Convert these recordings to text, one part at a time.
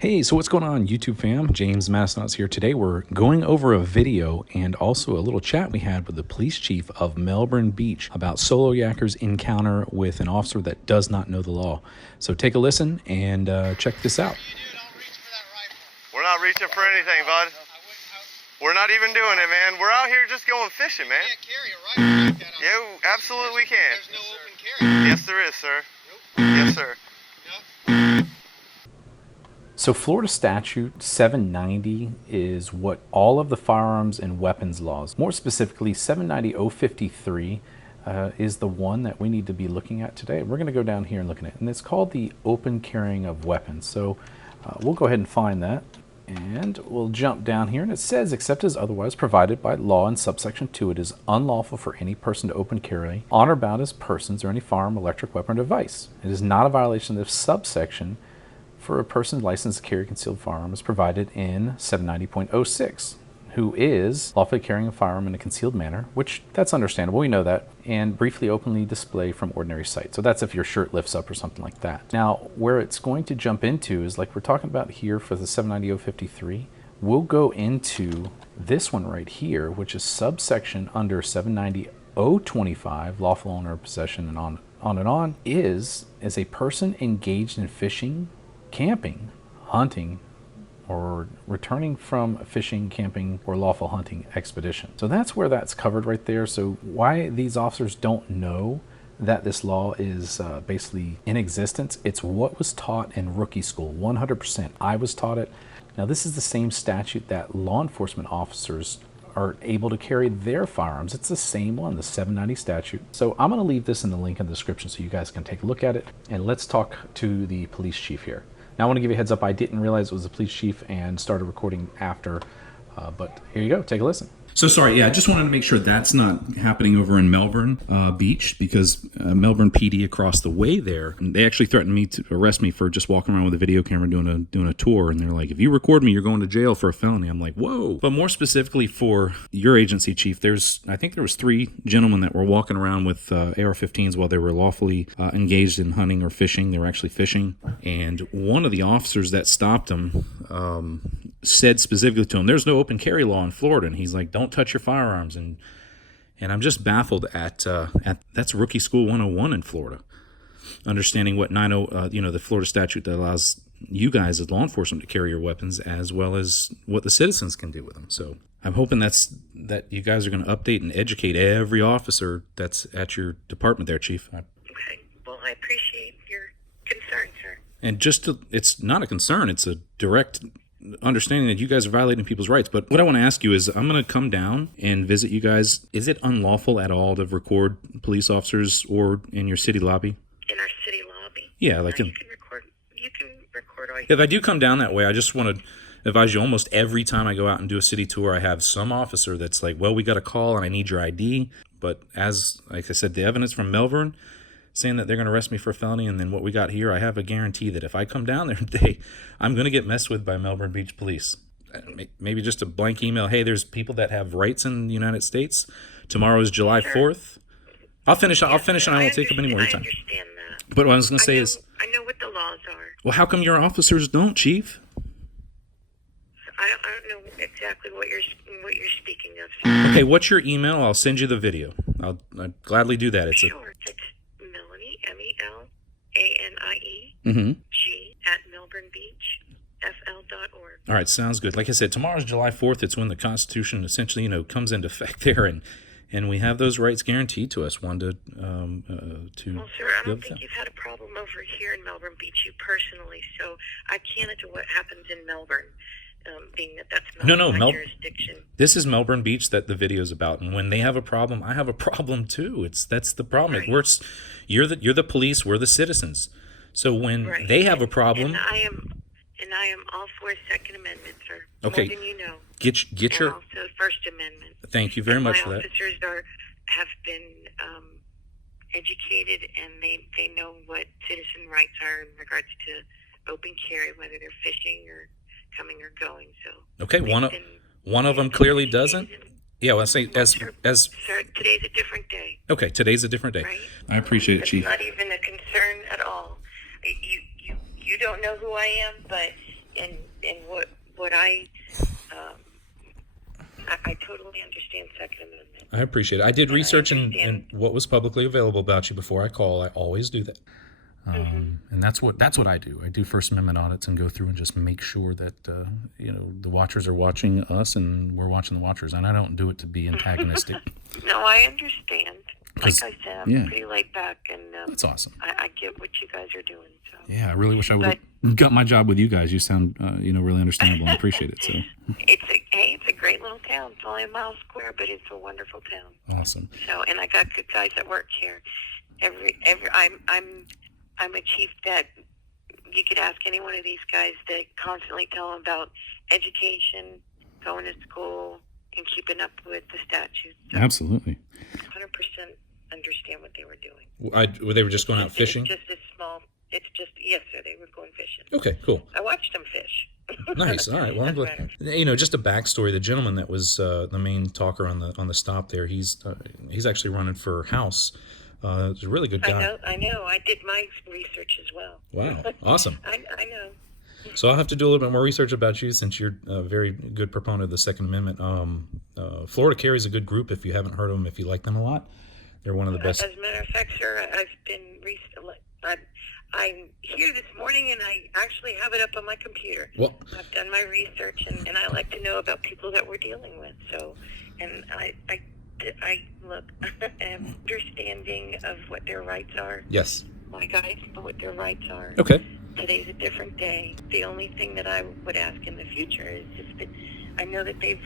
Hey, so what's going on, YouTube fam? James Masonot's here. Today we're going over a video and also a little chat we had with the police chief of Melbourne Beach about solo yakker's encounter with an officer that does not know the law. So take a listen and check this out. We're not reaching for anything, bud. We're not even doing it, man. We're out here just going fishing, man. You can't carry a rifle like that. Yeah, absolutely can. There's no open carry. Yes, there is, sir. Yes, sir. So Florida Statute 790 is what all of the firearms and weapons laws, more specifically 790-053, is the one that we need to be looking at today. We're going to go down here and look at it, and it's called the open carrying of weapons. So we'll go ahead and find that, and we'll jump down here, and it says, except as otherwise provided by law in subsection 2, it is unlawful for any person to open carry on or about his persons or any firearm, electric weapon, or device. It is not a violation of this subsection for a person licensed to carry concealed firearm is provided in 790.06, who is lawfully carrying a firearm in a concealed manner, which that's understandable, we know that, and briefly openly display from ordinary sight. So that's if your shirt lifts up or something like that. Now, where it's going to jump into is like we're talking about here for the 790-053, we'll go into this one right here, which is subsection under 790-025, lawful owner of possession and on, is a person engaged in fishing, camping, hunting, or returning from a fishing, camping, or lawful hunting expedition. So that's where that's covered right there. So why these officers don't know that this law is basically in existence, it's what was taught in rookie school, 100%. I was taught it. Now this is the same statute that law enforcement officers are able to carry their firearms. It's the same one, the 790 statute. So I'm going to leave this in the link in the description so you guys can take a look at it. And let's talk to the police chief here. Now I want to give you a heads up, I didn't realize it was the police chief and started recording after, but here you go, take a listen. So sorry, yeah, I just wanted to make sure that's not happening over in Melbourne Beach, because Melbourne PD across the way there, they actually threatened me to arrest me for just walking around with a video camera doing a tour, and they're like, if you record me, you're going to jail for a felony. I'm like, whoa. But more specifically for your agency, chief, I think there was 3 gentlemen that were walking around with AR-15s while they were lawfully engaged in hunting or fishing. They were actually fishing, and one of the officers that stopped them said specifically to him, there's no open carry law in Florida, and he's like, don't touch your firearms. And I'm just baffled at that's rookie school 101 in Florida, understanding what the Florida statute that allows you guys as law enforcement to carry your weapons, as well as what the citizens can do with them. So I'm hoping that you guys are going to update and educate every officer that's at your department there, Chief. Okay. Well, I appreciate your concern, sir. And it's not a concern, it's a direct understanding that you guys are violating people's rights. But what I want to ask you is, I'm going to come down and visit you guys. Is it unlawful at all to record police officers or in your city lobby? In our city lobby? Yeah, like you can record all you if I do come down that way, I just want to advise you, almost every time I go out and do a city tour, I have some officer that's like, well, we got a call and I need your ID. But like I said, the evidence from Melbourne saying that they're going to arrest me for a felony, and then what we got here, I have a guarantee that if I come down there today, I'm going to get messed with by Melbourne Beach Police. Maybe just a blank email, hey, there's people that have rights in the United States. Tomorrow is July 4th. I'll finish and I won't take up any more of your time. I understand that. But what I was going to say is, I know what the laws are. well, how come your officers don't, Chief? I don't know exactly what you're speaking of, sir. Okay, what's your email? I'll send you the video. I'd gladly do that. Sure. It's Melanie, MELANIE, Mm-hmm. G at melbournebeachfl.org. All right, sounds good. Like I said, tomorrow's July 4th. It's when the Constitution essentially, comes into effect there, and we have those rights guaranteed to us. Well, sir, I don't think you've had a problem over here in Melbourne Beach, you personally, so I can't into what happens in Melbourne, being that's my jurisdiction. This is Melbourne Beach that the video's about, and when they have a problem, I have a problem too. That's the problem. Right. You're the police, we're the citizens. So when they have a problem, and I am all for Second Amendment, sir. Okay. More than you know. Get your also First Amendment. Thank you very much for that. My officers have been educated, and they know what citizen rights are in regards to open carry, whether they're fishing or coming or going. So okay, one of them clearly doesn't. Yeah, well, I say as sir, today's a different day. Okay, today's a different day. Right? I appreciate it, Chief. It's not even a concern at all. You don't know who I am, but and what I totally understand Second Amendment. I appreciate it. I did research and what was publicly available about you before I call. I always do that. And that's what I do. I do First Amendment audits and go through and just make sure that the watchers are watching us and we're watching the watchers. And I don't do it to be antagonistic. No, I understand. Like I said, I'm pretty laid back, and that's awesome. I get what you guys are doing. So. Yeah, I really wish I would have got my job with you guys. You sound really understandable. I appreciate it. So it's a great little town. It's only a mile square, but it's a wonderful town. Awesome. So, and I got good guys that work here. I'm a chief that you could ask any one of these guys that constantly tell them about education, going to school, and keeping up with the statutes. So absolutely. 100% understand what they were doing. They were just going out fishing? Yes, sir, they were going fishing. Okay, cool. I watched them fish. Nice. All right. Well, I'm glad. Just a backstory. The gentleman that was the main talker on the stop there, he's actually running for House. He's a really good guy. I know. I did my research as well. Wow. Awesome. I know. So I'll have to do a little bit more research about you since you're a very good proponent of the Second Amendment. Florida Carry's a good group if you haven't heard of them, if you like them a lot. They're one of the best. As a matter of fact, sir, I'm here this morning, and I actually have it up on my computer. Well, I've done my research, and I like to know about people that we're dealing with. So, and I look, am understanding of what their rights are. Yes. My guys know what their rights are. Okay. Today's a different day. The only thing that I would ask in the future is just that I know that they've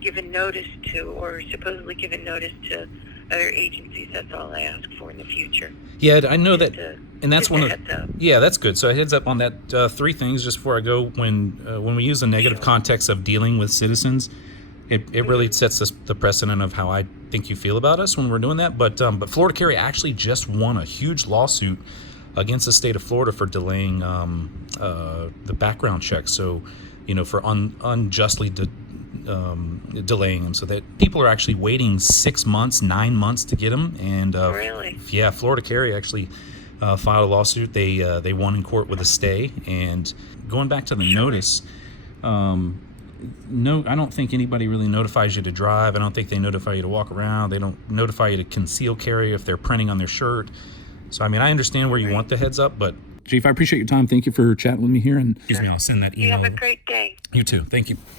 given notice to, or supposedly given notice to, other agencies. That's all I ask for in the future. Yeah, I know that, and that's one of. Yeah, that's good. So a heads up on that. Three things just before I go. When we use the negative context of dealing with citizens, it really sets the precedent of how I think you feel about us when we're doing that. But Florida Carry actually just won a huge lawsuit against the state of Florida for delaying the background check. So, for unjustly delaying them, so that people are actually waiting 6 months, 9 months to get them. And really, yeah, Florida Carry actually filed a lawsuit. They won in court with a stay. And going back to the notice. No, I don't think anybody really notifies you to drive. I don't think they notify you to walk around. They don't notify you to conceal carry if they're printing on their shirt. So, I understand where you want the heads up, but Chief, I appreciate your time. Thank you for chatting with me here. And I'll send that email. You have a great day. You too. Thank you.